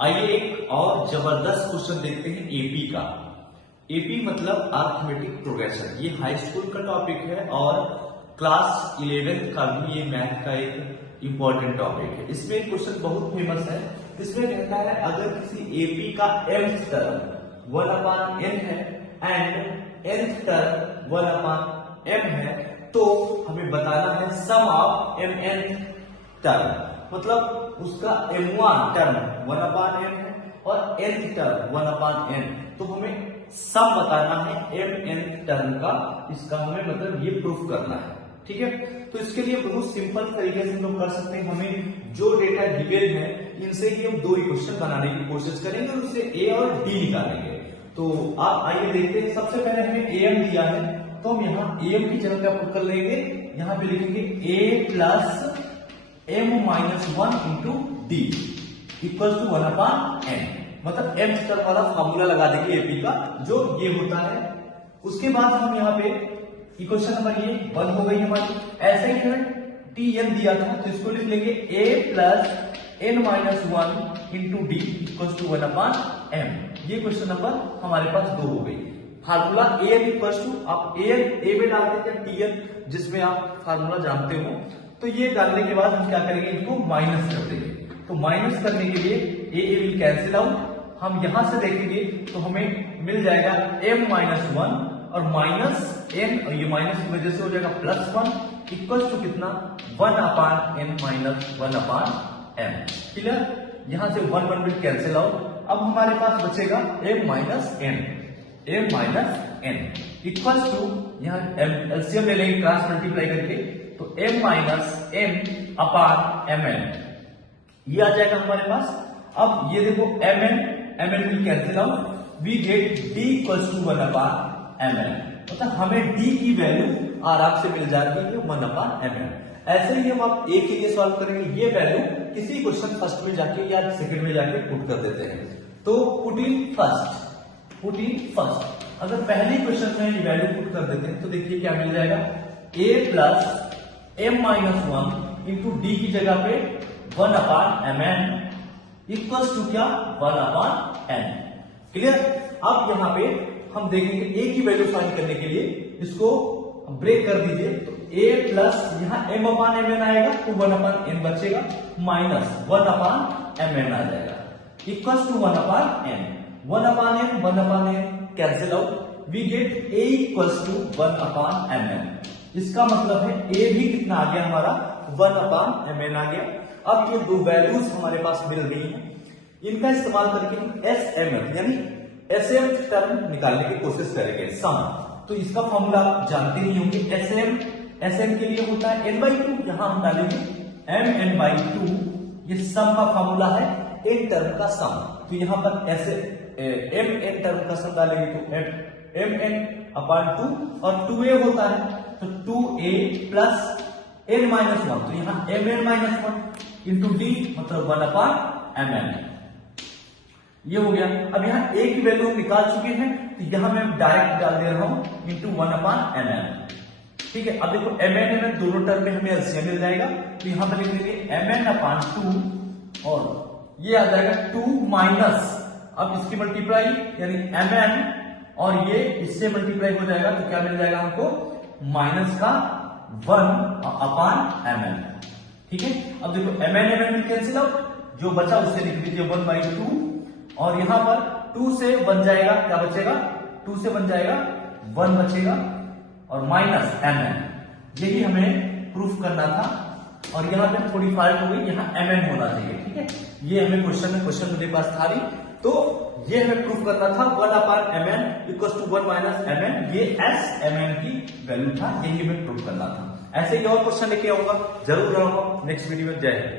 आइए एक और जबरदस्त क्वेश्चन देखते हैं एपी का। एपी मतलब अर्थमेटिक प्रोग्रेशन। ये हाई स्कूल का टॉपिक है और क्लास 11th का भी ये मैथ का एक इंपॉर्टेंट टॉपिक है। इसमें एक क्वेश्चन बहुत फेमस है। इसमें कहता है अगर किसी एपी का nth टर्म 1/n है एंड nth टर्म 1/m है तो हमें बताना है सम ऑफ mn टर्म। मतलब उसका m1 टर्म 1/n है और nth टर्म 1/n, तो हमें सम बताना है mn टर्म का। इसका हमें मतलब ये प्रूफ करना है, ठीक है। तो इसके लिए बहुत सिंपल तरीके से हम लोग कर सकते हैं। हमें जो डेटा गिवन है इनसे ही हम दो इक्वेशन बनाने की कोशिश करेंगे और उससे a और d निकालेंगे। तो आप आइए देखते हैं। सबसे पहले हमें am दिया है तो हम यहाँ am की जगह क्या पुट कर लेंगे, यहाँ पे लिखेंगे a plus m-1 into d equal to 1/n। मतलब m टर्म वाला फॉर्मूला लगा देंगे एपी का जो ये होता है। उसके बाद हम यहाँ पे इक्वेशन नंबर ये 1 हो गई हमारी। ऐसे ही हमें tn दिया था तो इसको लिख लेंगे a plus n-1 into d equal to 1/m। ये क्वेश्चन नंबर हमारे पास 2 हो गई। फार्मूला an इक्वल टू आप a में डालते हैं tn जिसमें आप फार्मूला जानते हो। तो ये डालने के बाद हम क्या करेंगे, इनको माइनस कर देंगे। तो माइनस करने के लिए ए विल कैंसिल आउट। हम यहां से देखेंगे तो हमें मिल जाएगा m-1 और माइनस n, और ये माइनस की वजह से हो जाएगा +1 इक्वल टू कितना 1/n माइनस 1/m। क्लियर। यहां से 1 1 विल कैंसिल आउट। अब हमारे पास बचेगा m-n इक्वल टू यहाँ एलसीएम ले लेंगे क्रॉस मल्टीप्लाई करके, तो m-n/mn ये आ जाएगा हमारे पास। अब ये देखो mn will cancel out, we get d equals to 1/mn। मतलब हमें d की वैल्यू आराम से मिल जाती है 1/mn। ऐसे ही हम आप a के लिए सॉल्व करेंगे। ये वैल्यू किसी क्वेश्चन फर्स्ट में जाके या सेकंड में जाके पुट कर देते हैं। तो पुट इन फर्स्ट। अगर पहले क्वेश्चन में ये वैल्यू पुट कर देते हैं तो देखिए क्या मिल जाएगा, a plus m-1 into D की जगह पे 1/mn इक्वल्स टू क्या 1/n। क्लियर। अब यहाँ पे हम देखेंगे a की वैल्यू फाइंड करने के लिए इसको ब्रेक कर दीजिए। तो a प्लस यहाँ m/mn आएगा तो 1/n बचेगा माइनस 1/mn आ जाएगा equals to 1/n। 1/n cancel out, we get a equals to 1/mn। इसका मतलब है a भी कितना आ गया हमारा 1/mn आ गया। अब ये दो वैल्यूज हमारे पास मिल रही हैं, इनका इस्तेमाल करके हम SMF यानी SM टर्म निकालने की कोशिश करेंगे, सम। तो इसका फॉर्मूला जानते ही होंगे। SM के लिए होता है n/2। यहां हम डालेंगे mn/2। ये सम का फॉर्मूला है, n टर्म का सम। तो यहां पर mn टर्म का सम डालेंगे तो mn/2 और 2a होता है तो 2a प्लस n-1। तो यहाँ mn-1 इंटू डी मतलब 1/mn ये हो गया। अब यहाँ a की वैल्यू हम निकाल चुके हैं तो यहाँ मैं डायरेक्ट डाल दे रहा हूं इंटू 1/mn। ठीक है। अब देखो mn दोनों टर्म में हमें एलसीएम मिल जाएगा तो यहाँ पर लिख देंगे mn/2 और ये आ जाएगा 2 माइनस, अब इसकी मल्टीप्लाई यानी mn और ये इससे मल्टीप्लाई हो जाएगा तो क्या मिल जाएगा हमको माइनस का 1/mn। ठीक है। अब देखो mn विल कैंसिल आउट, जो बचा उससे लिख दीजिए 1/2 और यहां पर 2 से बन जाएगा, क्या बचेगा 2 से बन जाएगा 1 बचेगा और माइनस mn। यही हमें प्रूफ करना था और यहाँ पे थोड़ी फॉल्ट हो गई, यहाँ mn होना चाहिए। ठीक है। ये हमें क्वेश्चन मेरे पास था नहीं, तो ये हमें प्रूफ करना था 1/mn इक्वल टू 1/mn। ये SMN की वैल्यू था, यही हमें प्रूफ करना था। ऐसे ही और क्वेश्चन लेके आऊंगा, जरूर आऊंगा नेक्स्ट वीडियो में। जय हिंद।